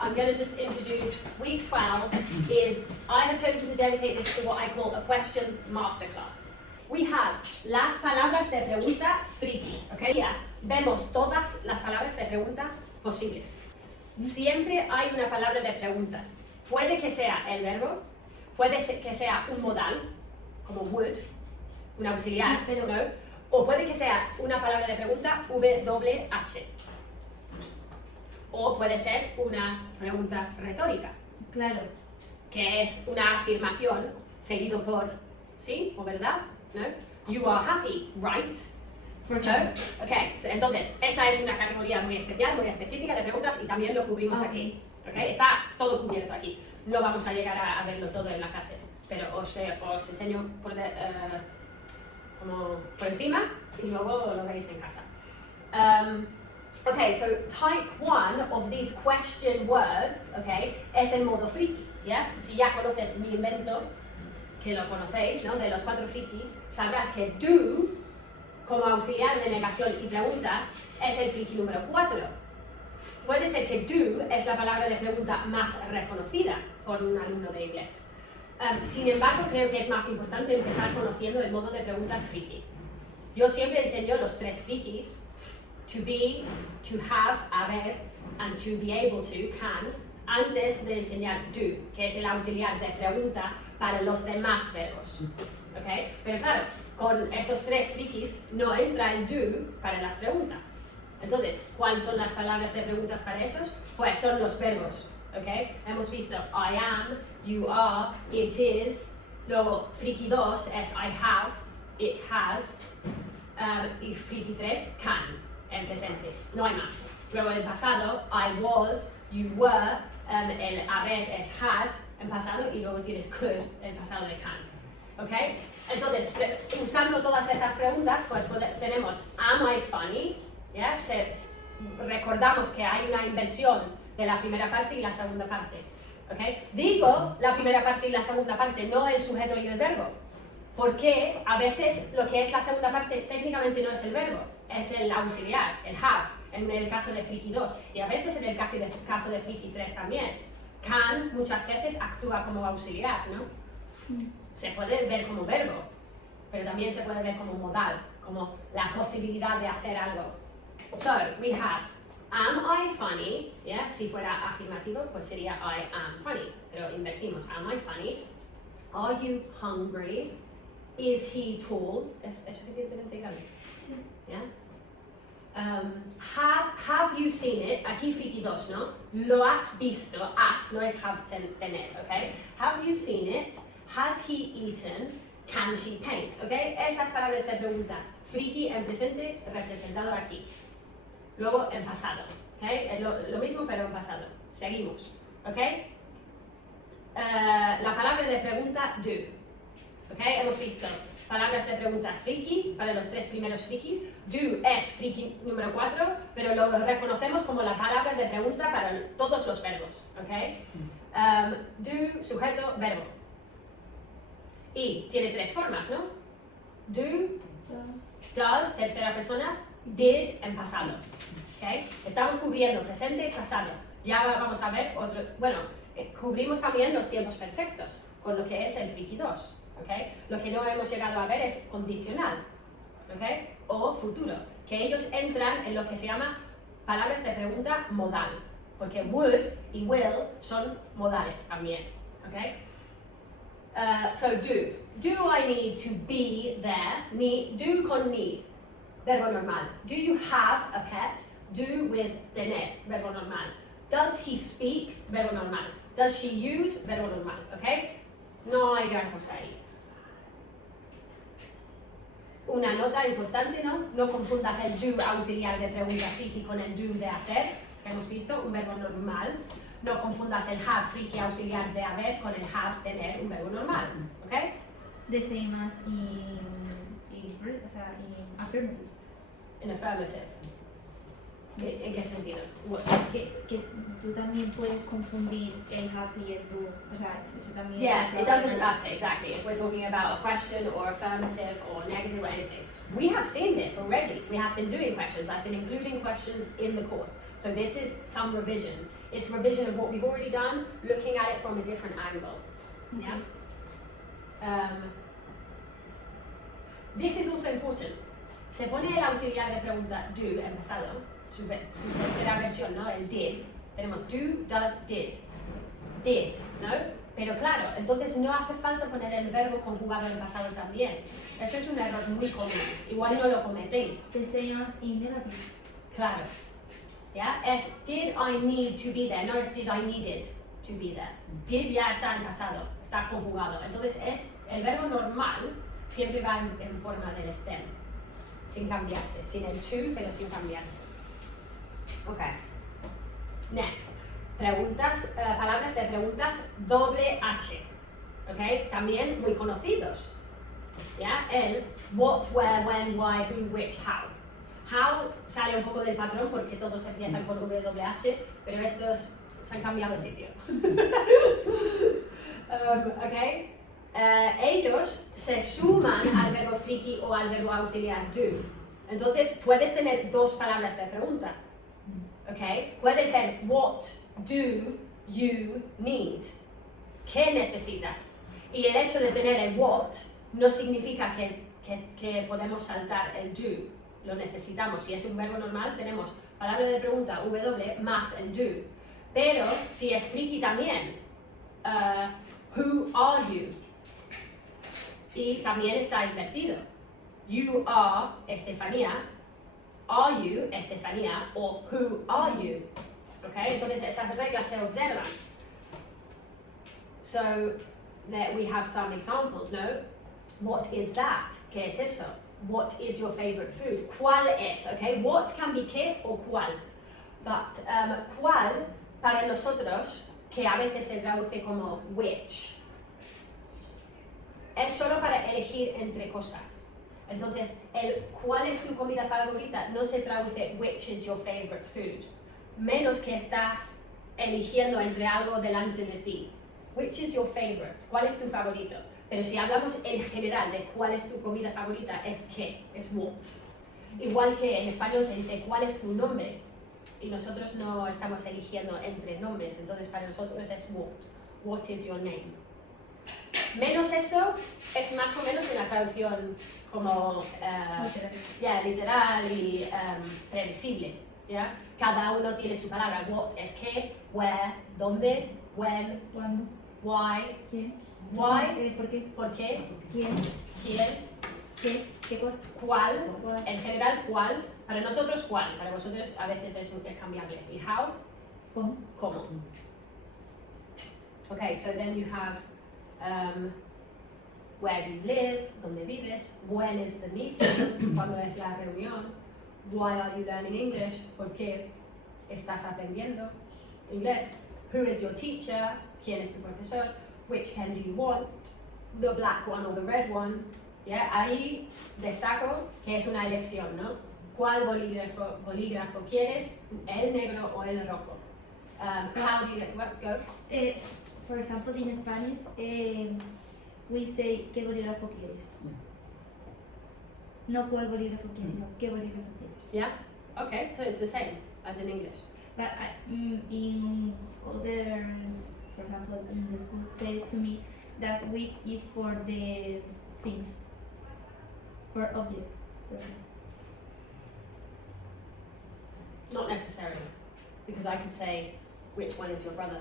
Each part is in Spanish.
I'm going to just introduce week 12 is, I have chosen to dedicate this to what I call a questions masterclass. We have las palabras de pregunta friki, ¿ok? Ya vemos todas las palabras de pregunta posibles. Siempre hay una palabra de pregunta. Puede que sea el verbo, puede ser que sea un modal, como would, un auxiliar, Sí, pero... ¿no? O puede que sea una palabra de pregunta WH. O puede ser una pregunta retórica, Claro. que es una afirmación seguido por ¿sí? ¿O verdad? ¿No? You are happy, right? Por ¿No? favor. Okay, so, entonces, esa es una categoría muy especial, muy específica de preguntas y también lo cubrimos Ok. aquí. Okay? Está todo cubierto aquí. No vamos a llegar a verlo todo en la clase, pero os enseño como por encima y luego lo veréis en casa. Okay, so type 1 of these question words, okay, es el modo friki, ¿ya? Si ya conoces mi invento, que lo conocéis, ¿no? De los 4 frikis, sabrás que do, como auxiliar de negación y preguntas, es el friki número 4. Puede ser que do es la palabra de pregunta más reconocida por un alumno de inglés. Sin embargo, creo que es más importante empezar conociendo el modo de preguntas friki. Yo siempre enseño los 3 frikis, to be, to have, haber, and to be able to, can, antes de enseñar do, que es el auxiliar de pregunta para los demás verbos. ¿Okay? Pero claro, con esos 3 frikis no entra el do para las preguntas. Entonces, ¿cuáles son las palabras de preguntas para esos? Pues son los verbos. ¿Okay? Hemos visto I am, you are, it is. Luego, friki 2 es I have, it has. Y friki 3, can. En presente, no hay más. Luego el pasado, I was, you were, el haber es had en pasado y luego tienes could en pasado de can. ¿Ok? Entonces, usando todas esas preguntas, pues tenemos am I funny? ¿Yeah? Recordamos que hay una inversión de la primera parte y la segunda parte. ¿Ok? Digo la primera parte y la segunda parte, no el sujeto y el verbo. Porque a veces lo que es la segunda parte técnicamente no es el verbo, es el auxiliar, el have, en el caso de friki 2, y a veces en el caso de friki 3 también. Can muchas veces actúa como auxiliar, ¿no? Se puede ver como verbo, pero también se puede ver como modal, como la posibilidad de hacer algo. So, we have, am I funny? Yeah, si fuera afirmativo, pues sería I am funny, pero invertimos, am I funny? Are you hungry? Is he tall? ¿Es suficientemente grande? Sí. Yeah? Have you seen it? Aquí friki 2, ¿no? Lo has visto, has, no es have tener, ¿ok? Have you seen it? Has he eaten? Can she paint? ¿Ok? Esas palabras de pregunta. Friki en presente representado aquí. Luego en pasado, ¿ok? Es lo mismo pero en pasado. Seguimos, ¿ok? La palabra de pregunta do. Okay, hemos visto palabras de pregunta friki para los 3 primeros frikis. Do es friki número 4, pero lo reconocemos como la palabra de pregunta para todos los verbos. Okay? Do, sujeto, verbo. Y tiene 3 formas, ¿no? Do, does, tercera persona, did en pasado. Okay? Estamos cubriendo presente y pasado. Ya vamos a ver otro. Bueno, cubrimos también los tiempos perfectos con lo que es el friki 2. Okay? Lo que no hemos llegado a ver es condicional, okay? O futuro, que ellos entran en lo que se llama palabras de pregunta modal, porque would y will son modales también. Okay? So do. Do I need to be there? Do con need, verbo normal. Do you have a pet? Do with tener, verbo normal. Does he speak? Verbo normal. Does she use? Verbo normal. Okay? No hay gran cosa ahí. Una nota importante, ¿no? No confundas el do auxiliar de pregunta friki con el do de hacer, que hemos visto, un verbo normal. No confundas el have friki auxiliar de haber con el have tener, un verbo normal, ¿ok? The same as in affirmative. En affirmative. ¿En qué sentido? Que tú también puedes confundir el have y el do. O sea, eso también... Yeah, it doesn't matter exactly if we're talking about a question or affirmative or negative or anything. We have seen this already. We have been doing questions. I've been including questions in the course. So this is some revision. It's revision of what we've already done, looking at it from a different angle. Yeah? This is also important. Se pone el auxiliar de pregunta do en pasado, su tercera versión, ¿no? El did. Tenemos do, does, did. Did, ¿no? Pero claro, entonces no hace falta poner el verbo conjugado en pasado también. Eso es un error muy común. Igual no lo cometéis. The same as in negative. Claro. ¿Ya? Es did I need to be there, no es did I needed to be there. Did ya está en pasado, está conjugado. Entonces es el verbo normal siempre va en forma del stem, sin cambiarse, sin el to, pero sin cambiarse. Ok. Next. Preguntas, palabras de preguntas doble H. Ok. También muy conocidos. ¿Ya? El what, where, when, why, who, which, how. How sale un poco del patrón porque todos empiezan con WH, pero estos se han cambiado de sitio. Okay. Ellos se suman al verbo friki o al verbo auxiliar do. Entonces puedes tener dos palabras de pregunta. Okay. Puede ser what do you need? ¿Qué necesitas? Y el hecho de tener el what no significa que podemos saltar el do. Lo necesitamos. Si es un verbo normal, tenemos palabra de pregunta W más el do. Pero si es friki también, who are you? Y también está invertido. You are Estefanía, are you Estefanía, o who are you? Okay? Entonces esas reglas se observan. So there we have some examples, no? What is that? ¿Qué es eso? What is your favorite food? ¿Cuál es? Okay? What can be qué o cuál. But cuál para nosotros, que a veces se traduce como which, es solo para elegir entre cosas. Entonces, el cuál es tu comida favorita no se traduce which is your favorite food, menos que estás eligiendo entre algo delante de ti. Which is your favorite? ¿Cuál es tu favorito? Pero si hablamos en general de cuál es tu comida favorita, es qué, es what. Igual que en español se dice cuál es tu nombre, y nosotros no estamos eligiendo entre nombres, entonces para nosotros es what. What is your name? Menos eso es más o menos una traducción como literal y previsible. ¿Ya? Cada uno tiene su palabra. What es qué, where, dónde, when, ¿Cuándo? why, ¿Quién? why, ¿Por qué? por qué, ¿Quién? quién, ¿Qué? ¿Qué cosa? cuál, ¿Cuál? en general cuál, para nosotros cuál, para vosotros a veces es cambiable. Y how, ¿Cómo? cómo. Okay, so then you have where do you live, dónde vives, when is the meeting, cuándo es la reunión, why are you learning English, por qué estás aprendiendo inglés, who is your teacher, quién es tu profesor, which pen do you want, the black one or the red one. Yeah, ahí destaco que es una elección, ¿no? ¿Cuál bolígrafo quieres, el negro o el rojo? How do you get to work? Go. For example, in Spanish, we say ¿qué bolígrafo quieres? No cuál bolígrafo quieres, sino ¿qué bolígrafo quieres? Yeah? Okay, so it's the same as in English. But in other, for example, in the school, say to me that which is for the things, for object. For example. Not necessarily, because I could say, which one is your brother?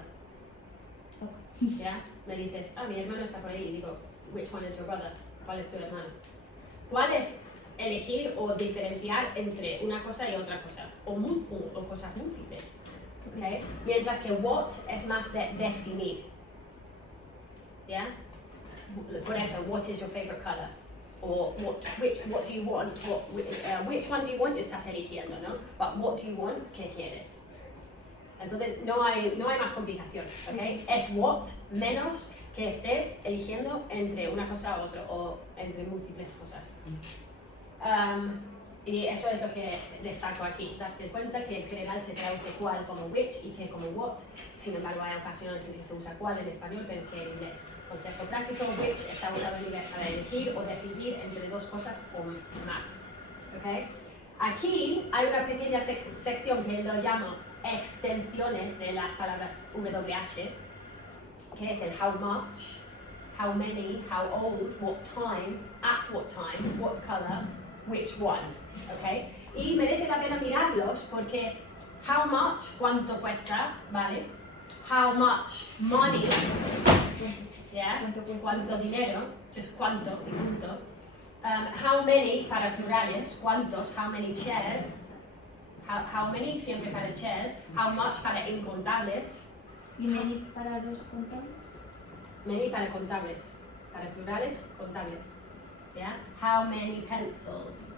Okay. Yeah? Me dices, mi hermano está por ahí, y digo, which one is your brother? ¿Cuál es tu hermano? ¿Cuál es elegir o diferenciar entre una cosa y otra cosa? O cosas múltiples. Okay? Mientras que what es más de definir. Yeah? Por eso, what is your favorite color? Or what do you want? Which one do you want? Estás eligiendo, ¿no? But what do you want? ¿Qué quieres? Entonces no hay más complicación, ¿ok? Es what menos que estés eligiendo entre una cosa u otra o entre múltiples cosas. Y eso es lo que destaco aquí, darte cuenta que en general se traduce cuál como which y que como what. Sin embargo, hay ocasiones en que se usa cuál en español, pero que en inglés. Concepto práctico, which está usado en inglés para elegir o decidir entre dos cosas o más. ¿Okay? Aquí hay una pequeña sección que lo llamo extensiones de las palabras WH, que es el how much, how many, how old, what time, at what time, what color, which one, ¿ok? Y merece la pena mirarlos porque how much, cuánto cuesta, ¿vale? How much money, ¿ya? ¿Cuánto cuesta? Cuánto dinero, just cuánto y punto. How many para plurales, cuántos, how many chairs, how many siempre para chairs, how much para incontables, ¿Y many para los contables? many para contables, para plurales, contables. Yeah? How many pencils,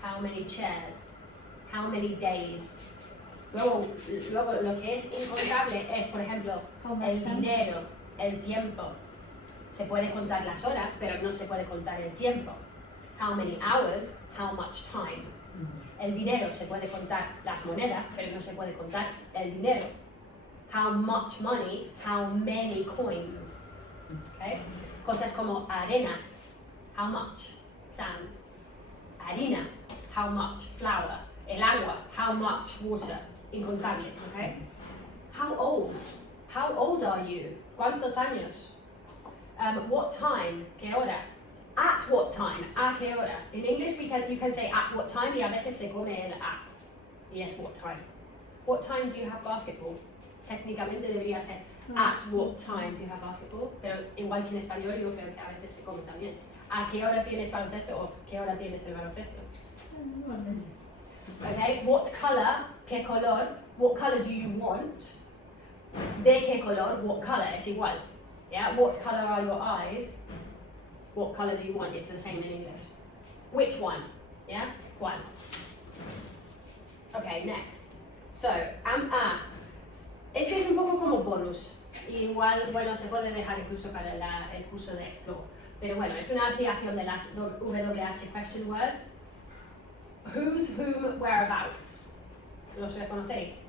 how many chairs, how many days. Luego lo que es incontable es, por ejemplo, How el much time? dinero, el tiempo. Se puede contar las horas, pero no se puede contar el tiempo. How many hours, how much time. El dinero se puede contar las monedas, pero no se puede contar el dinero. How much money, how many coins. Okay? Cosas como arena, how much, sand. Harina, how much, flour. El agua, how much water, incontable. Okay? How old are you? ¿Cuántos años? What time? ¿Qué hora? At what time? ¿A qué hora? In English you can say at what time y a veces se come el at. Yes, what time? What time do you have basketball? Técnicamente debería ser at what time do you have basketball, pero igual que en español yo creo que a veces se come también. ¿A qué hora tienes baloncesto o qué hora tienes el baloncesto? Okay, what color? ¿Qué color? What color do you want? ¿De qué color? What color? Es igual. Yeah, what color are your eyes? What color do you want? It's the same in English. Which one? Yeah, ¿cuál? Okay, next. So, este es un poco como bonus. Igual, bueno, se puede dejar incluso para el curso de Explore. Pero bueno, es una ampliación de las WH question words. Whose, whom, whereabouts. ¿Los reconocéis?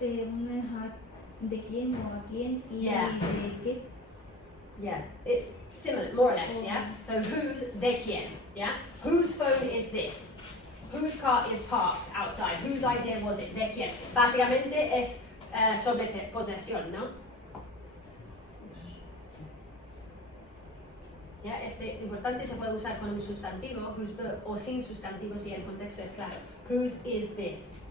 Uno es de quién o a quién y Yeah. de qué. Yeah, it's similar, more or less, yeah? So whose, de quién, yeah? Whose phone is this? Whose car is parked outside? Whose idea was it? ¿De quién? Básicamente es sobre posesión, ¿no? ¿Ya? Este importante se puede usar con un sustantivo whose, o sin sustantivo si el contexto es claro. Whose is this?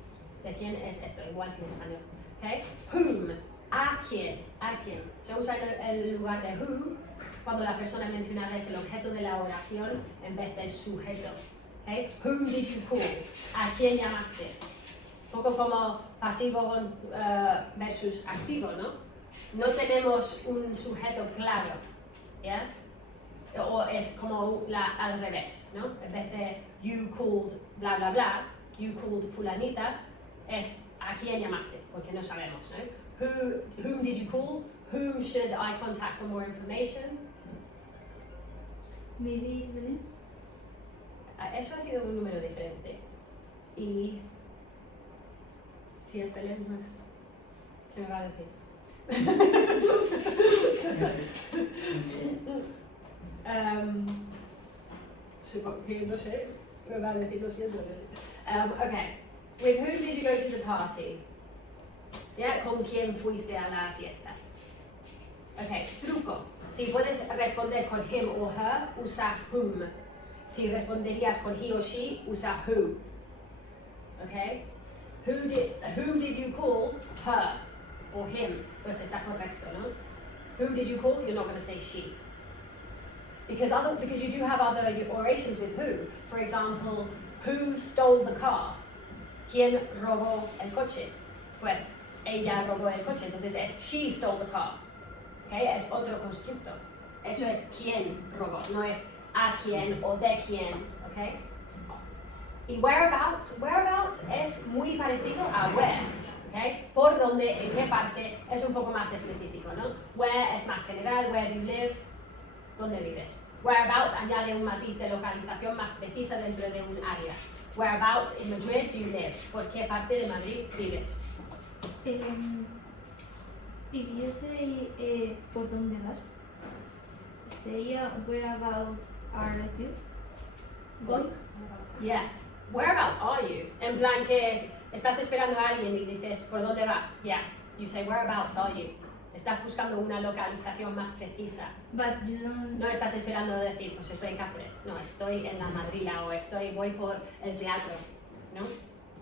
¿De quién es esto? Igual que en español. Okay? Whom. ¿A quién? ¿A quién? Se usa el lugar de who cuando la persona mencionada es el objeto de la oración en vez del sujeto. Okay? Whom did you call? ¿A quién llamaste? Un poco como pasivo versus activo, ¿no? No tenemos un sujeto claro, ¿ya? O es como al revés, ¿no? En vez de you called bla bla bla, you called fulanita, es ¿a quién llamaste? Porque no sabemos, ¿no? Whom did you call? Whom should I contact for more information? Maybe es Belén. Eso ha sido un número diferente. Y si es Belén, pues, ¿qué me va a decir? Supongo que no sé, me va a decir lo siento, no sé. Okay, with whom did you go to the party? Yeah, ¿con quién fuiste a la fiesta? Okay, truco. Si puedes responder con him or her, usa whom. Si responderías con he or she, usa who. Okay? Whom did you call? Her or him. Pues está correcto, ¿no? Whom did you call? You're not going to say she. Because you do have other orations with who. For example, who stole the car? ¿Quién robó el coche? Pues ella robó el coche, entonces es she stole the car. Okay? Es otro constructo. Eso es quién robó, no es a quién o de quién. Okay? Y whereabouts es muy parecido a where. Okay? Por donde, en qué parte, es un poco más específico, ¿no? Where es más general, where do you live, dónde vives. Whereabouts añade un matiz de localización más precisa dentro de un área. Whereabouts in Madrid do you live? ¿Por qué parte de Madrid vives? If you say por dónde vas, say whereabout are you going? Yeah. Whereabouts are you? En plan que es estás esperando a alguien y dices, ¿por dónde vas? Yeah, you say, whereabouts are you? Estás buscando una localización más precisa. But you don't. No estás esperando a decir, pues estoy en Cáceres. No, estoy en la Madrila o voy por el teatro. ¿No?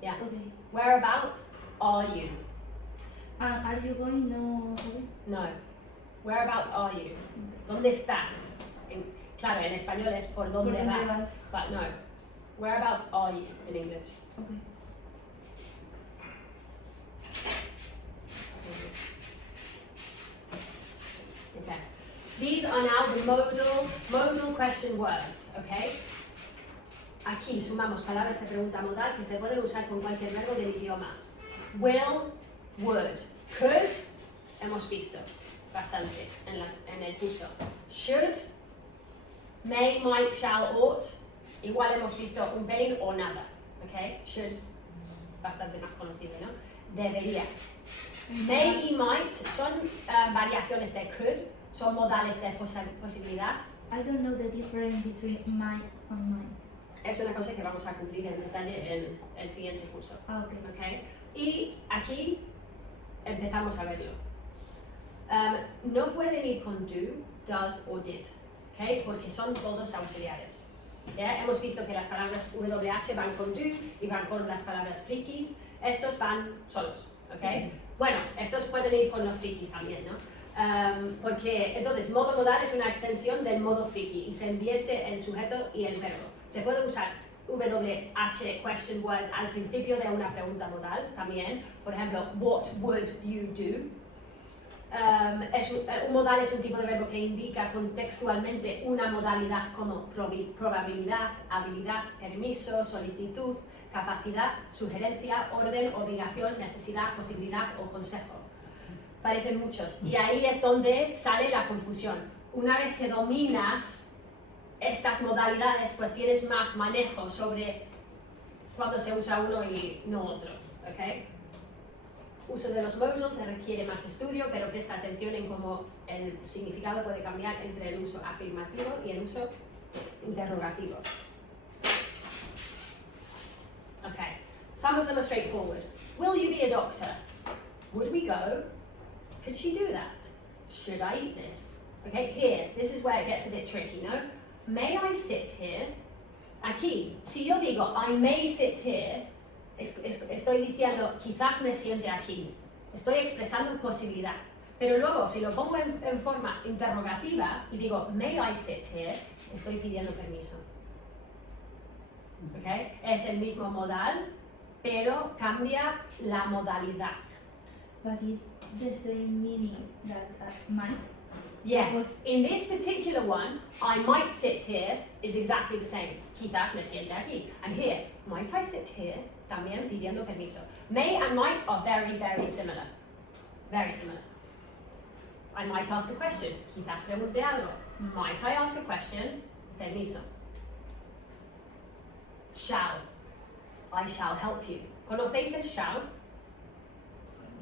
Yeah. Okay. Whereabouts are you? And are you going? No. Okay. No. Whereabouts are you? ¿Dónde estás? Claro, en español es por dónde vas. But no. Whereabouts are you in English? Okay. Okay. These are now the modal question words, okay? Aquí sumamos palabras de pregunta modal que se pueden usar con cualquier verbo del idioma. Will, would, could, hemos visto bastante en el curso. Should, may, might, shall, ought, igual hemos visto un pelín o nada, okay? Should, bastante más conocido, ¿no? Debería. May y might son variaciones de could, son modales de posibilidad. I don't know the difference between might and might. Es una cosa que vamos a cubrir en detalle en el siguiente curso. Ah, okay. ¿Okay? Y aquí empezamos a verlo. No pueden ir con do, does o did, ¿okay? Porque son todos auxiliares. ¿Ya? Hemos visto que las palabras WH van con do y van con las palabras frikis. Estos van solos. ¿Okay? Bueno, estos pueden ir con los frikis también, ¿no? Porque entonces modo modal es una extensión del modo friki y se invierte el sujeto y el verbo. Se puede usar WH question words al principio de una pregunta modal también. Por ejemplo, what would you do? Un modal es un tipo de verbo que indica contextualmente una modalidad como probabilidad, habilidad, permiso, solicitud, capacidad, sugerencia, orden, obligación, necesidad, posibilidad o consejo. Parecen muchos. Y ahí es donde sale la confusión. Una vez que dominas estas modalidades, pues tienes más manejo sobre cuándo se usa uno y no otro. ¿Okay? Uso de los modals se requiere más estudio, pero presta atención en cómo el significado puede cambiar entre el uso afirmativo y el uso interrogativo. Okay, some of them are straightforward. Will you be a doctor? Would we go? Could she do that? Should I eat this? Okay, here, this is where it gets a bit tricky, no? May I sit here? Aquí, si yo digo I may sit here, estoy diciendo quizás me siente aquí. Estoy expresando posibilidad. Pero luego, si lo pongo en forma interrogativa y digo may I sit here, estoy pidiendo permiso. Okay? Es el mismo modal, pero cambia la modalidad. But it's the same meaning that might. Yes, in this particular one, I might sit here is exactly the same. Quizás me siente aquí. And here, might I sit here? También pidiendo permiso. May and might are very, very similar. Very similar. I might ask a question. Quizás pregunte algo. Might I ask a question? Permiso. Shall. I shall help you. ¿Conocéis el shall?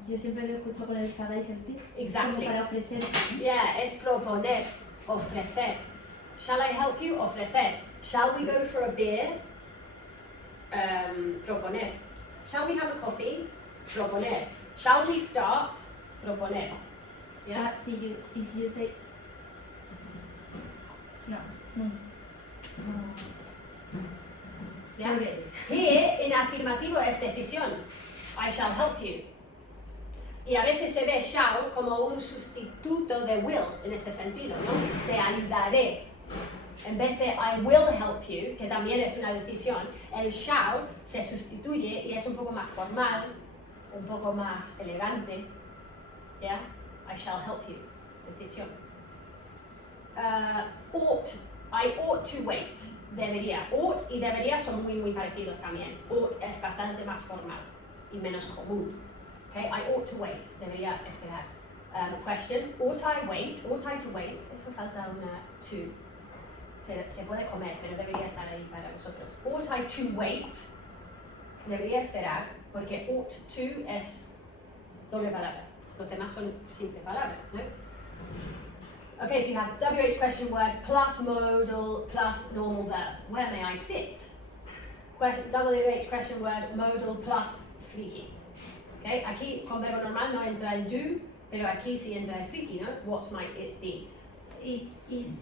Yo siempre lo escucho con el shall I help you. Exactly. Como para ofrecer. Yeah, es proponer, ofrecer. Shall I help you? Ofrecer. Shall we go for a beer? Proponer. Shall we have a coffee? Proponer. Shall we start? Proponer. Yeah? But if you say no. Yeah? Forget it. Here, en afirmativo es decisión. I shall help you. Y a veces se ve shall como un sustituto de will, en ese sentido, ¿no? Te ayudaré. En vez de I will help you, que también es una decisión, el shall se sustituye y es un poco más formal, un poco más elegante. ¿Ya? I shall help you. Decisión. Ought. I ought to wait. Debería. Ought y debería son muy, muy parecidos también. Ought es bastante más formal y menos común. Okay, I ought to wait. Debería esperar. Question. Ought I wait? Ought I to wait? Eso falta una to. Se puede comer, pero debería estar ahí para vosotros. Ought I to wait? Debería esperar, porque ought to es doble palabra. Los demás son simple palabra, ¿no? Okay, so you have WH question word plus modal plus normal verb. Where may I sit? WH question word modal plus freaky. Okay? Aquí con verbo normal no entra el do, pero aquí sí entra el freaky, ¿no? What might it be? It is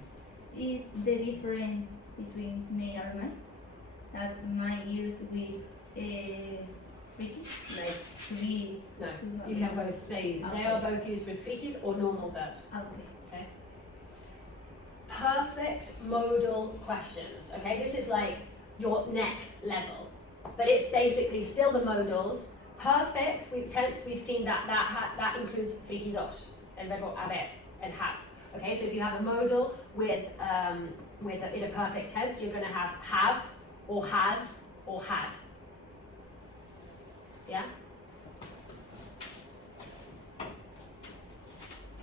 the difference between male and man that might use with freaky, like to be. No, to you can both, they are both used with freakies or normal verbs. Okay. Okay. Perfect modal questions. Okay, this is like your next level, but it's basically still the modals. Perfect, we've seen that includes freaky dos, el verbo haber and have. Okay, so if you have a modal in a perfect tense, you're going to have or has or had. Yeah.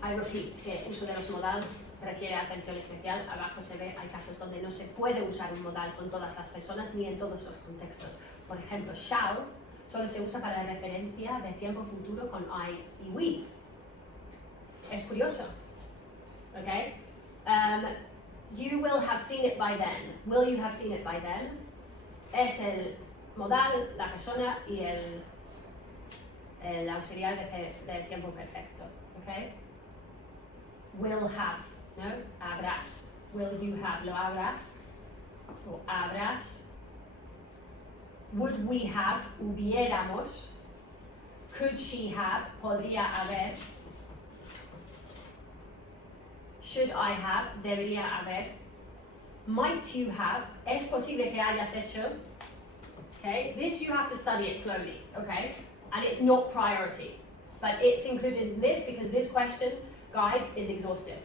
I repeat que uso de los modales requiere atención especial. Abajo se ve, hay casos donde no se puede usar un modal con todas las personas ni en todos los contextos. Por ejemplo, shall solo se usa para referencia de tiempo futuro con I y we. Es curioso. Okay? You will have seen it by then. Will you have seen it by then? Es el modal, la persona y el auxiliar de tiempo perfecto. Okay? Will have, no? Habrás. Will you have? Lo habrás. O habrás. Would we have? Hubiéramos. Could she have? Podría haber. Should I have? Debería haber. Might you have? Es posible que hayas hecho. Okay? This you have to study it slowly, okay? And it's not priority. But it's included in this because this question guide is exhaustive.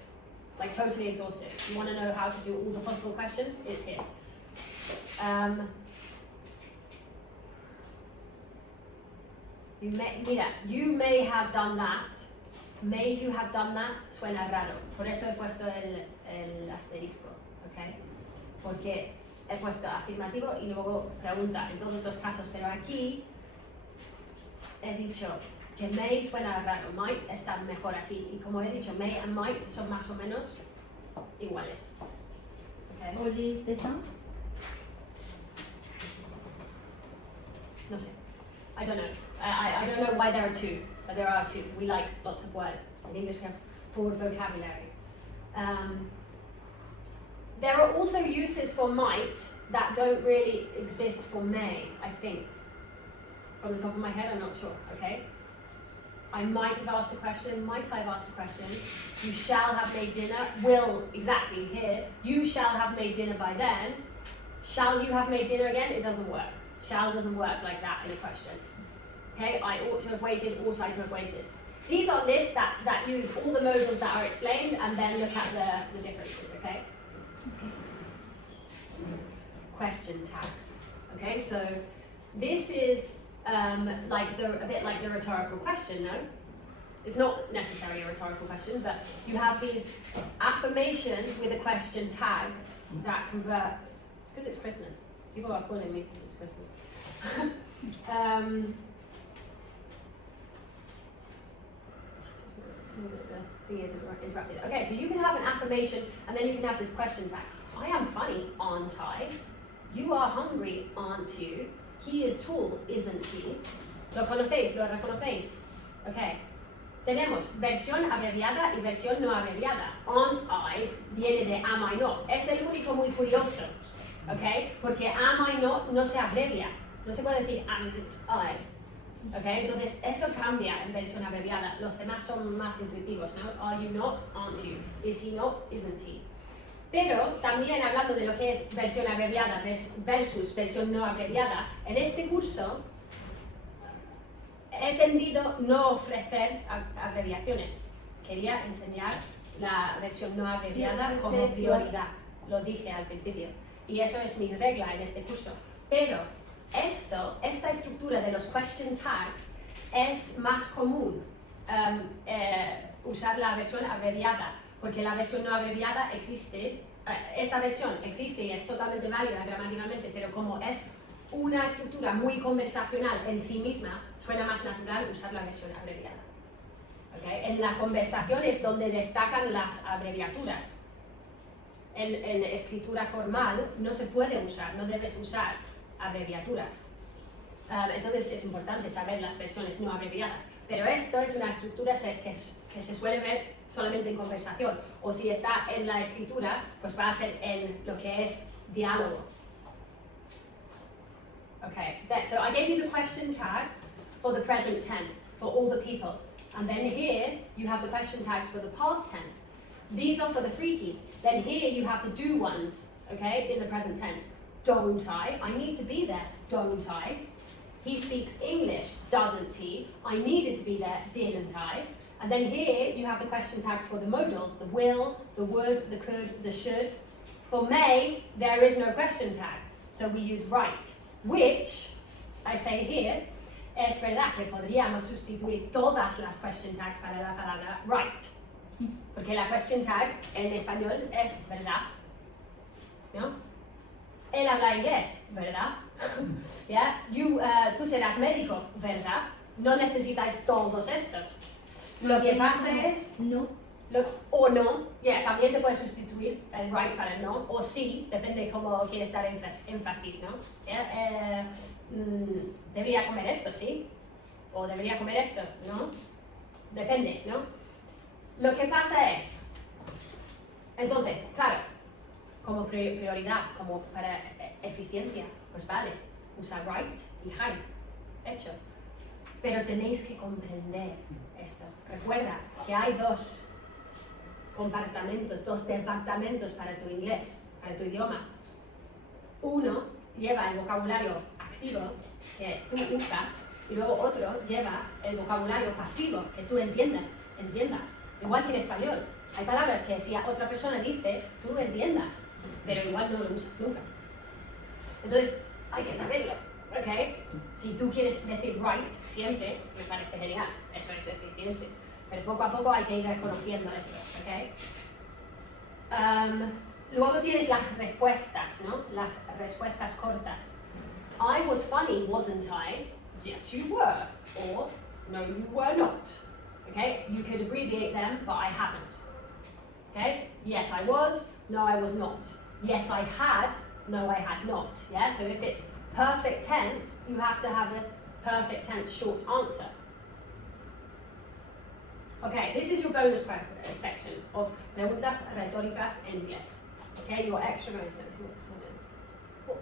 Like totally exhaustive. You want to know how to do all the possible questions? It's here. You may have done that. May you have done that suena raro. Por eso he puesto el asterisco, ¿ok? Porque he puesto afirmativo y luego pregunta en todos los casos, pero aquí he dicho que may suena raro, might está mejor aquí. Y como he dicho, may and might son más o menos iguales. ¿Ok? Only the same? No sé. I don't know. I don't know why there are two, but there are two. We like lots of words. In English we have broad vocabulary. There are also uses for might that don't really exist for may, I think. From the top of my head, I'm not sure, okay? I might have asked a question, might I have asked a question? You shall have made dinner, will, exactly here. You shall have made dinner by then. Shall you have made dinner again? It doesn't work. Shall doesn't work like that in a question. Okay, I ought to have waited, ought I to have waited. These are lists that use all the modals that are explained and then look at the differences, okay? Question tags. Okay, so this is a bit like the rhetorical question, no? It's not necessarily a rhetorical question, but you have these affirmations with a question tag that converts. It's because it's Christmas. People are calling me because it's Christmas. The thing isn't interrupted. Okay, so you can have an affirmation and then you can have this question tag. I am funny, aren't I? You are hungry, aren't you? He is tall, isn't he? ¿Lo conocéis? ¿Lo reconocéis? Okay. Tenemos versión abreviada y versión no abreviada. Aren't I viene de am I not. Es el único muy curioso. Okay? Porque am I not no se abrevia. No se puede decir am I. Okay? Entonces, eso cambia en versión abreviada. Los demás son más intuitivos, ¿no? Are you not? Aren't you? Is he not? Isn't he? Pero también hablando de lo que es versión abreviada versus versión no abreviada, en este curso he tendido no ofrecer abreviaciones. Quería enseñar la versión no abreviada como prioridad. Lo dije al principio. Y eso es mi regla en este curso. Pero esta estructura de los question tags es más común usar la versión abreviada, porque la versión no abreviada existe, esta versión existe y es totalmente válida gramaticalmente, pero como es una estructura muy conversacional en sí misma, suena más natural usar la versión abreviada. ¿Okay? En la conversación es donde destacan las abreviaturas. En escritura formal no se puede usar, no debes usar abreviaturas. Entonces es importante saber las versiones no abreviadas. Pero esto es una estructura que se suele ver solamente en conversación. O si está en la escritura, pues va a ser en lo que es diálogo. Okay, so I gave you the question tags for the present tense, for all the people. And then here, you have the question tags for the past tense. These are for the free keys. Then here you have the do ones, okay, in the present tense. Don't I? I need to be there. Don't I? He speaks English, doesn't he? I needed to be there, didn't I? And then here you have the question tags for the modals, the will, the would, the could, the should. For may, there is no question tag, so we use right, which, I say here, es verdad que podríamos sustituir todas las question tags para la palabra right. Porque la question tag en español es verdad, ¿no? Él habla inglés, ¿verdad? Yeah? Tú serás médico, ¿verdad? No necesitáis todos estos. Lo que pasa es... No. O no, también se puede sustituir el right para el no, o sí, depende de cómo quieres dar énfasis, ¿no? Debería comer esto, ¿sí? O debería comer esto, ¿no? Depende, ¿no? Lo que pasa es, entonces, claro, como prioridad, como para eficiencia, pues vale, usa right y high, hecho. Pero tenéis que comprender esto. Recuerda que hay dos compartamentos, dos departamentos para tu inglés, para tu idioma. Uno lleva el vocabulario activo que tú usas y luego otro lleva el vocabulario pasivo que tú entiendas. Igual que en español. Hay palabras que si otra persona dice, tú entiendas, pero igual no lo usas nunca. Entonces, hay que saberlo, ¿ok? Si tú quieres decir right siempre, me parece genial, eso es eficiente. Pero poco a poco hay que ir reconociendo estos, ¿ok? Luego tienes las respuestas, ¿no? Las respuestas cortas. I was funny, wasn't I? Yes, you were. Or, no, you were not. Okay? You could abbreviate them, but I haven't. Okay? Yes, I was. No, I was not. Yes, I had. No, I had not. Yeah? So if it's perfect tense, you have to have a perfect tense short answer. Okay, this is your bonus section of preguntas retóricas en inglés. Okay, your extra bonus.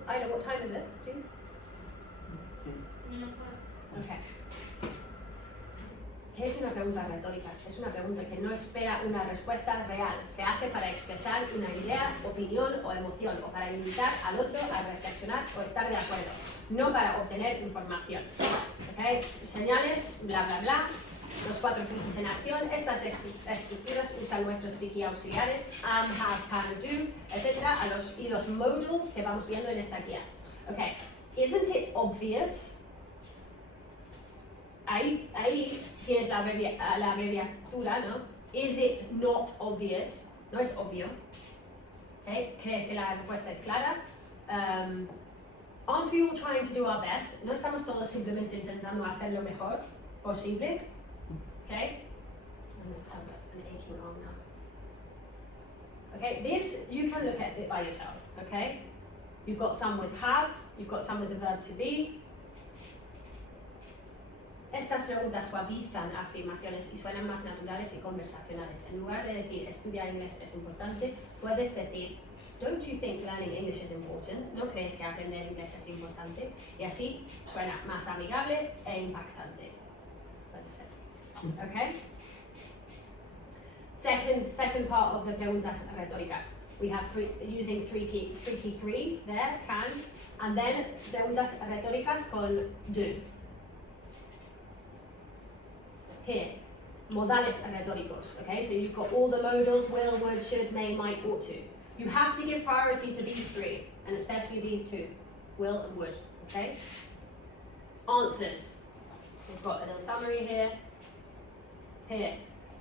Ida, what time is it, please? Okay. ¿Qué es una pregunta retórica? Es una pregunta que no espera una respuesta real. Se hace para expresar una idea, opinión o emoción, o para invitar al otro a reflexionar o estar de acuerdo, no para obtener información. Okay? Señales, bla bla bla. Los 4 frikis en acción. Estas estructuras usan nuestros friki auxiliares, am, have, can, do, etc. Y los modals que vamos viendo en esta guía. Okay. Isn't it obvious? Ahí tienes la abreviatura, ¿no? Is it not obvious? No es obvio. Okay. ¿Crees que la respuesta es clara? Aren't we all trying to do our best? ¿No estamos todos simplemente intentando hacer lo mejor posible? Okay? I'm going to have an aching arm now. Okay, this you can look at it by yourself. Okay? You've got some with have, you've got some with the verb to be. Estas preguntas suavizan afirmaciones y suenan más naturales y conversacionales. En lugar de decir estudiar inglés es importante, puedes decir Don't you think learning English is important? ¿No crees que aprender inglés es importante? Y así suena más amigable e impactante. Puede ser. Okay? Second part of the preguntas retóricas. We have using freaky 3 there, can, and then preguntas retóricas con do. Here, modales retóricos, okay? So you've got all the modals, will, would, should, may, might, ought to. You have to give priority to these 3, and especially these 2, will and would, okay? Answers. We've got a little summary here. Here,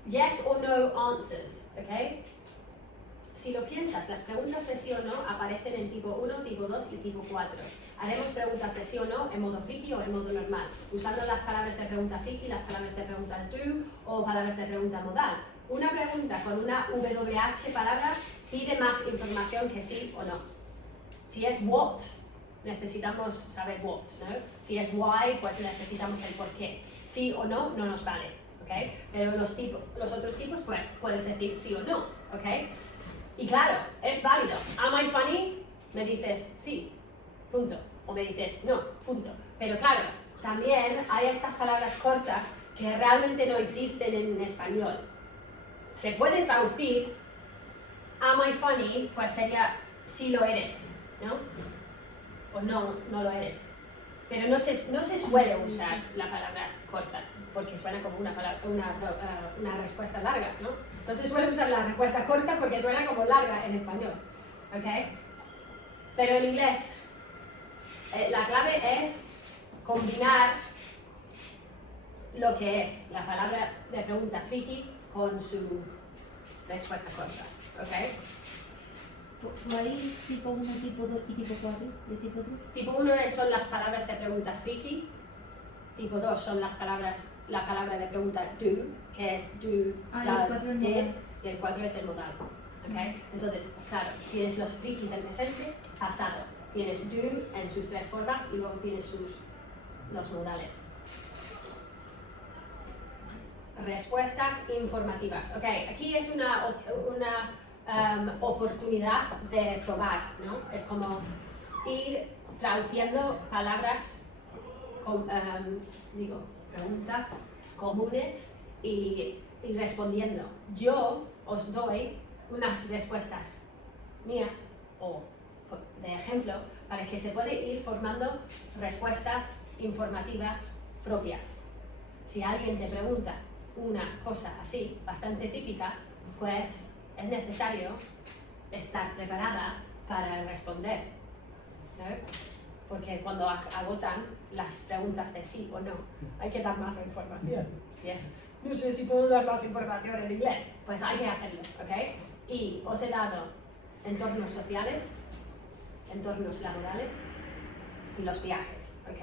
yes or no answers, okay? Si lo piensas, las preguntas de sí o no aparecen en tipo 1, tipo 2 y tipo 4. Haremos preguntas de sí o no en modo friki o en modo normal, usando las palabras de pregunta friki, las palabras de pregunta do o palabras de pregunta modal. Una pregunta con una WH palabra pide más información que sí o no. Si es what, necesitamos saber what, ¿no? Si es why, pues necesitamos el por qué. Sí o no, no nos vale, ¿ok? Pero los otros tipos, pues puedes decir sí o no, ¿ok? Y claro, es válido. Am I funny? Me dices sí, punto. O me dices no, punto. Pero claro, también hay estas palabras cortas que realmente no existen en español. Se puede traducir, am I funny? Pues sería sí lo eres, ¿no? O no, no lo eres. Pero no se suele usar la palabra corta, porque suena como una respuesta larga, ¿no? No se suele usar la respuesta corta porque suena como larga en español, ¿ok? Pero en inglés, la clave es combinar lo que es la palabra de pregunta freaky con su respuesta corta, ¿ok? ¿Cuál es tipo 1, tipo 2 y tipo 4? ¿De tipo 3? Tipo 1 son las palabras de pregunta freaky, tipo 2 son la palabra de pregunta do, que es do, does, did, y el 4 es el modal, ¿ok? Entonces, claro, tienes los freakies en presente, pasado, tienes do en sus 3 formas y luego tienes los modales. Respuestas informativas. Ok, aquí es una oportunidad de probar, ¿no? Es como ir traduciendo palabras, preguntas comunes y respondiendo. Yo os doy unas respuestas mías o de ejemplo para que se pueda ir formando respuestas informativas propias. Si alguien te pregunta una cosa así, bastante típica, pues es necesario estar preparada para responder, ¿no? Porque cuando agotan las preguntas de sí o no, hay que dar más información. Yes. No sé si puedo dar más información en inglés, pues hay que hacerlo, ¿ok? Y os he dado entornos sociales, entornos laborales y los viajes, ¿ok?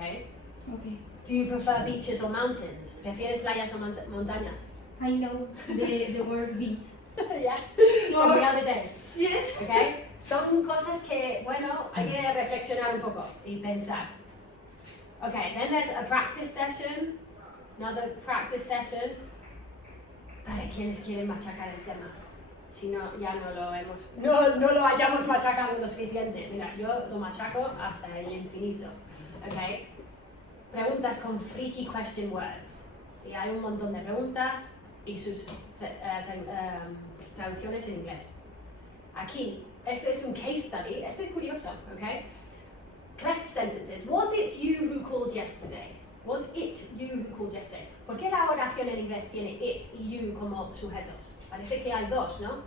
Okay. Do you prefer beaches or mountains? ¿Prefieres playas o montañas? I know the word beat. Yeah, from the other day. Yes. Okay? Son cosas que, bueno, hay que reflexionar un poco y pensar. Okay, then there's a practice session, another practice session, para quienes quieren machacar el tema. Si no, ya no lo hayamos machacado lo suficiente. Mira, yo lo machaco hasta el infinito. Okay? Preguntas con freaky question words. Y hay un montón de preguntas y sus traducciones en inglés. Aquí, esto es un case study, esto es curioso, ¿ok? Cleft sentences. Was it you who called yesterday? Was it you who called yesterday? ¿Por qué la oración en inglés tiene it y you como sujetos? Parece que hay dos, ¿no?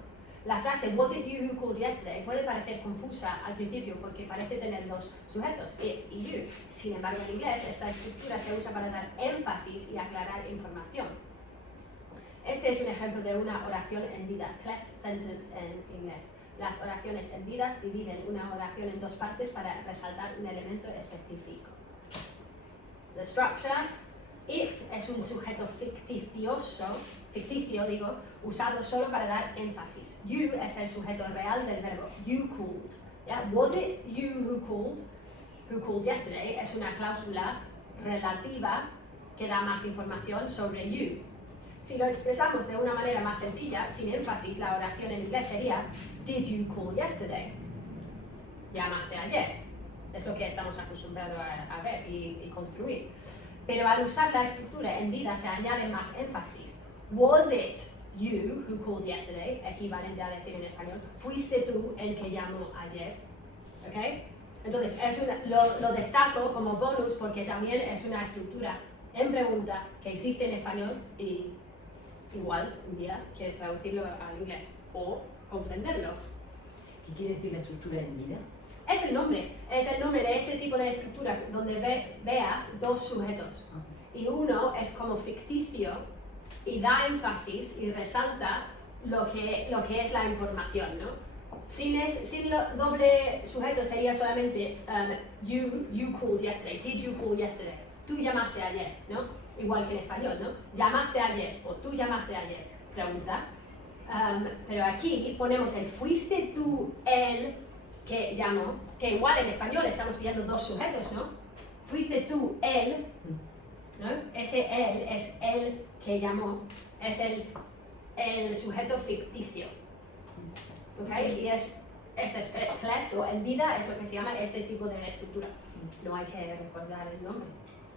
La frase was it you who called yesterday puede parecer confusa al principio porque parece tener dos sujetos, it y you. Sin embargo, en inglés esta estructura se usa para dar énfasis y aclarar información. Este es un ejemplo de una oración hendida, cleft sentence en inglés. Las oraciones hendidas dividen una oración en dos partes para resaltar un elemento específico. The structure, it es un sujeto ficticio, usado solo para dar énfasis. You es el sujeto real del verbo, you called. Yeah? Was it you who called yesterday? Es una cláusula relativa que da más información sobre you. Si lo expresamos de una manera más sencilla, sin énfasis, la oración en inglés sería did you call yesterday? Llamaste ayer. Es lo que estamos acostumbrados a ver y construir. Pero al usar la estructura hendida se añade más énfasis. Was it you who called yesterday? Equivalente a decir en español, fuiste tú el que llamó ayer. ¿Ok? Entonces, lo destaco como bonus porque también es una estructura en pregunta que existe en español y igual un día quieres traducirlo al inglés o comprenderlo. ¿Qué quiere decir la estructura hendida? Es el nombre de este tipo de estructura donde veas dos sujetos y uno es como ficticio y da énfasis y resalta lo que es la información, ¿no? Sin doble sujeto sería solamente you called yesterday, did you call yesterday, tú llamaste ayer, ¿no? Igual que en español, ¿no? Llamaste ayer o tú llamaste ayer, pregunta. Pero aquí ponemos el fuiste tú el que llamó, que igual en español estamos viendo dos sujetos, ¿no? Fuiste tú, él, ¿no? Ese él es el que llamó, es el sujeto ficticio, ¿ok? Y es cleft o en vida es lo que se llama ese tipo de estructura. No hay que recordar el nombre,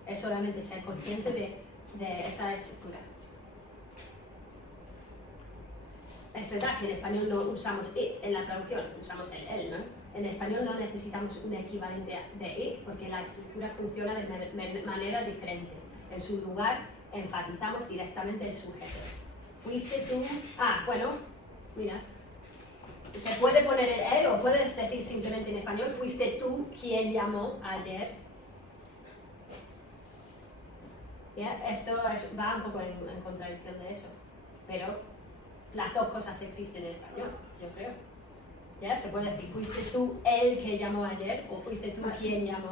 es solamente ser consciente de esa estructura. Es verdad que en español no usamos it en la traducción, usamos el él, ¿no? En español no necesitamos un equivalente de it porque la estructura funciona de manera diferente. En su lugar enfatizamos directamente el sujeto. Fuiste tú, bueno, mira, se puede poner el él o puedes decir simplemente en español, fuiste tú quien llamó ayer. ¿Ya? Esto va un poco en contradicción de eso, pero las dos cosas existen en español, yo creo. ¿Ya? Se puede decir, fuiste tú el que llamó ayer o fuiste tú quien llamó.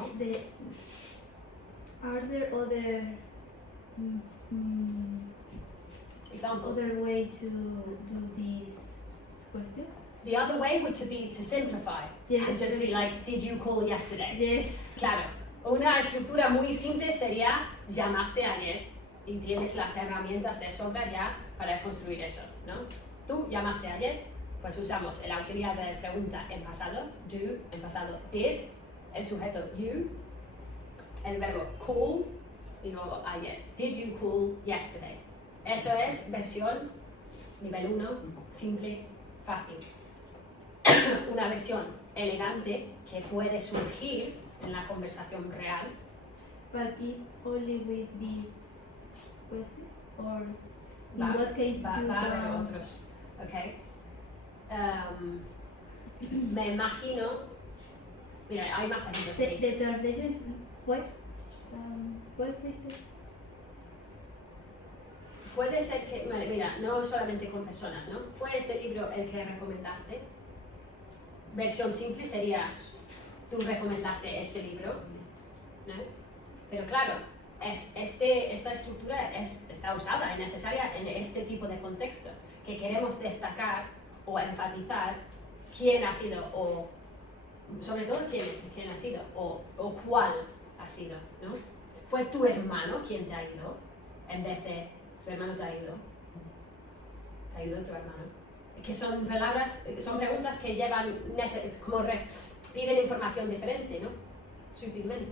Are there other Examples. other way to do this question? The other way would be to simplify Yes. and just be like, did you call yesterday? Yes. Claro, una estructura muy simple sería, llamaste ayer y tienes las herramientas de sobra ya para construir eso, ¿no? Tú llamaste ayer, pues usamos el auxiliar de pregunta en pasado, do, en pasado did, el sujeto you, el verbo call y luego ayer. Did you call yesterday? Eso es versión nivel 1, simple, fácil. Una versión elegante que puede surgir en la conversación real. But if only with this question, or in Va- what case va you a haber can- otros, ¿ok? Me imagino, mira, hay más ejemplos. The translation fue fuiste. Puede ser que, vale, mira, no solamente con personas, ¿no? ¿Fue este libro el que recomendaste? Versión simple sería, tú recomendaste este libro, ¿no? Pero claro, esta estructura está usada y necesaria en este tipo de contexto, que queremos destacar o enfatizar quién ha sido, o sobre todo quién ha sido, o cuál ha sido, ¿no? ¿Fue tu hermano quien te ayudó? En vez de tu hermano te ayudó tu hermano. Que son palabras, son preguntas que llevan, piden información diferente, ¿no? Sutilmente.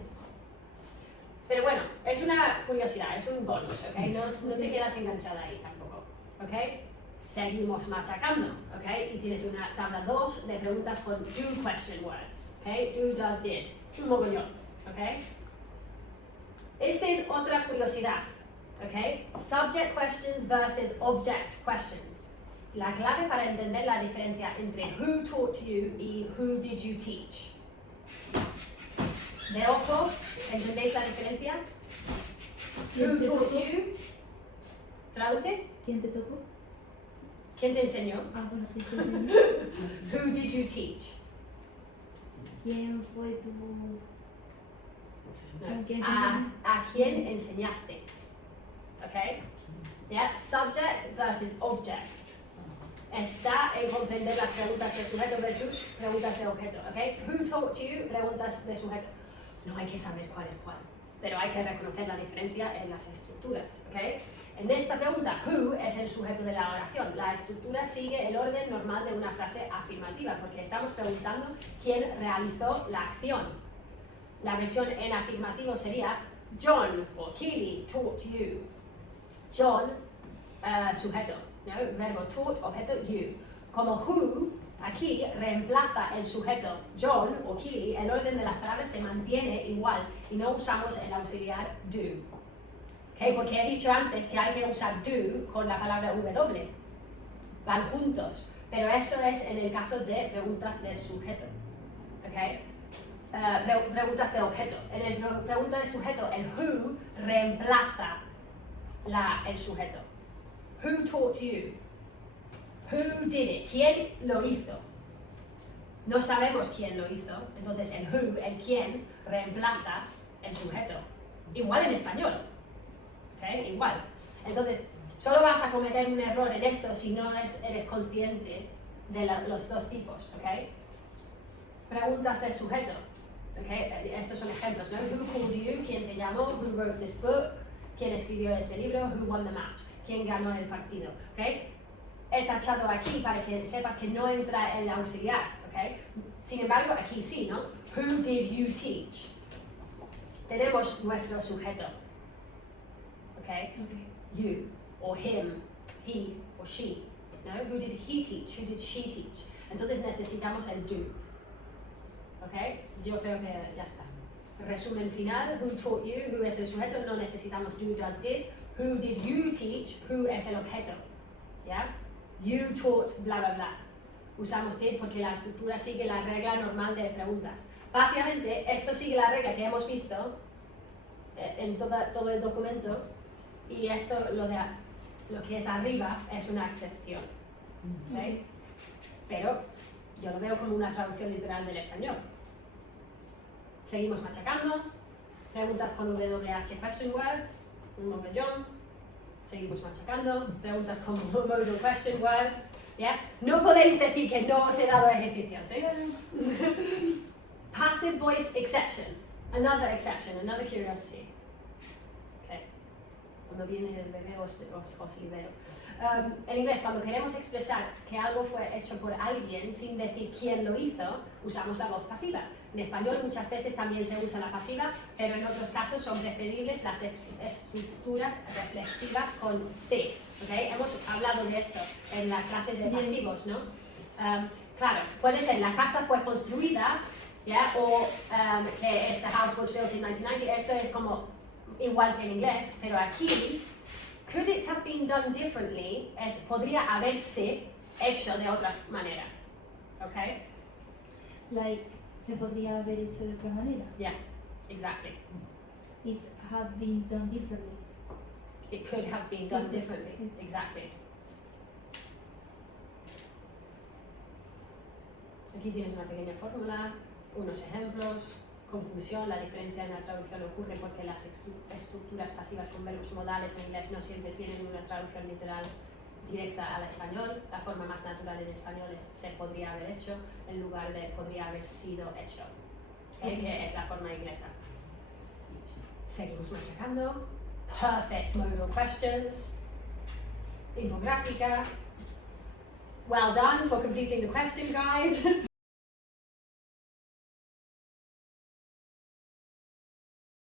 Pero bueno, es una curiosidad, es un bonus, ¿ok? No te quedas enganchada ahí tampoco, ¿ok? Seguimos machacando, ¿ok? Y tienes una tabla 2 de preguntas con do question words, ¿ok? Do, does, did, un mogollón, ¿ok? Esta es otra curiosidad, ¿ok? Subject questions versus object questions. La clave para entender la diferencia entre who taught you y who did you teach. De ojo, ¿entendéis la diferencia? Who taught you? ¿Traduce? ¿Quién te tocó? ¿Quién te enseñó? Ah, bueno, ¿quién te enseñó? Who did you teach? ¿Quién fue tu...? No. ¿Con quién te ¿A quién enseñaste? ¿Ok? Yeah. Subject versus object. Está en comprender las preguntas de sujeto versus preguntas de objeto, ¿ok? Who taught you? Preguntas de sujeto. No hay que saber cuál es cuál, pero hay que reconocer la diferencia en las estructuras, ¿ok? En esta pregunta, who es el sujeto de la oración. La estructura sigue el orden normal de una frase afirmativa, porque estamos preguntando quién realizó la acción. La versión en afirmativo sería John o Keely taught you. John, sujeto, ¿no? Verbo taught, objeto you. Como who, aquí reemplaza el sujeto John o Keely, el orden de las palabras se mantiene igual y no usamos el auxiliar do. ¿Okay? Porque he dicho antes que hay que usar do con la palabra W. Van juntos, pero eso es en el caso de preguntas de sujeto. ¿Okay? Preguntas de objeto. En el pregunta de sujeto, el who reemplaza el sujeto. Who taught you? Who did it? ¿Quién lo hizo? No sabemos quién lo hizo, entonces el who, el quién, reemplaza el sujeto. Igual en español. ¿Okay? Igual. Entonces, solo vas a cometer un error en esto si no eres consciente de los dos tipos. ¿Okay? preguntas del sujeto. Okay? Estos son ejemplos, ¿no? Who called you? ¿Quién te llamó? Who wrote this book? ¿Quién escribió este libro? Who won the match? ¿Quién ganó el partido? Okay? He tachado aquí para que sepas que no entra el auxiliar. Okay? Sin embargo, aquí sí, ¿no? Who did you teach? Tenemos nuestro sujeto. Okay? Okay. You, or him, he, or she. ¿No? Who did he teach? Who did she teach? Entonces necesitamos el do. ¿Ok? Yo creo que ya está. Resumen final, who taught you, who es el sujeto, no necesitamos do, does, did. Who did you teach, who es el objeto. ¿Ya? You taught, bla, bla, bla. Usamos did porque la estructura sigue la regla normal de preguntas. Básicamente, esto sigue la regla que hemos visto en todo el documento, y esto, lo que es arriba, es una excepción. ¿Ok? Okay. Pero yo lo veo como una traducción literal del español. Seguimos machacando, preguntas con WH question words, un mogollón. Seguimos machacando, preguntas con modal question words. ¿Yeah? No podéis decir que no os he dado ejercicios. Passive voice exception, another exception, another curiosity. Okay. Cuando viene el bebé os libero. En inglés, cuando queremos expresar que algo fue hecho por alguien sin decir quién lo hizo, usamos la voz pasiva. En español muchas veces también se usa la pasiva, pero en otros casos son preferibles las estructuras reflexivas con se. ¿Okay? Hemos hablado de esto en la clase de pasivos, ¿no? Claro, puede ser la casa fue construida, ¿ya? O que the house was built in 1990. Esto es como igual que en inglés, pero aquí could it have been done differently? Podría haberse hecho de otra manera. Okay? Like, se podría haber hecho de otra manera. Yeah, exactly. It had been done differently. It could have been done Could. differently. Exactly. Aquí tienes una pequeña fórmula, unos ejemplos. Conclusión, la diferencia en la traducción ocurre porque las estructuras pasivas con verbos modales en inglés no siempre tienen una traducción literal directa al español. La forma más natural en español es se podría haber hecho en lugar de podría haber sido hecho, ¿okay? Que es la forma inglesa. Seguimos machacando. Perfect modal questions. Infográfica. Well done for completing the question guide.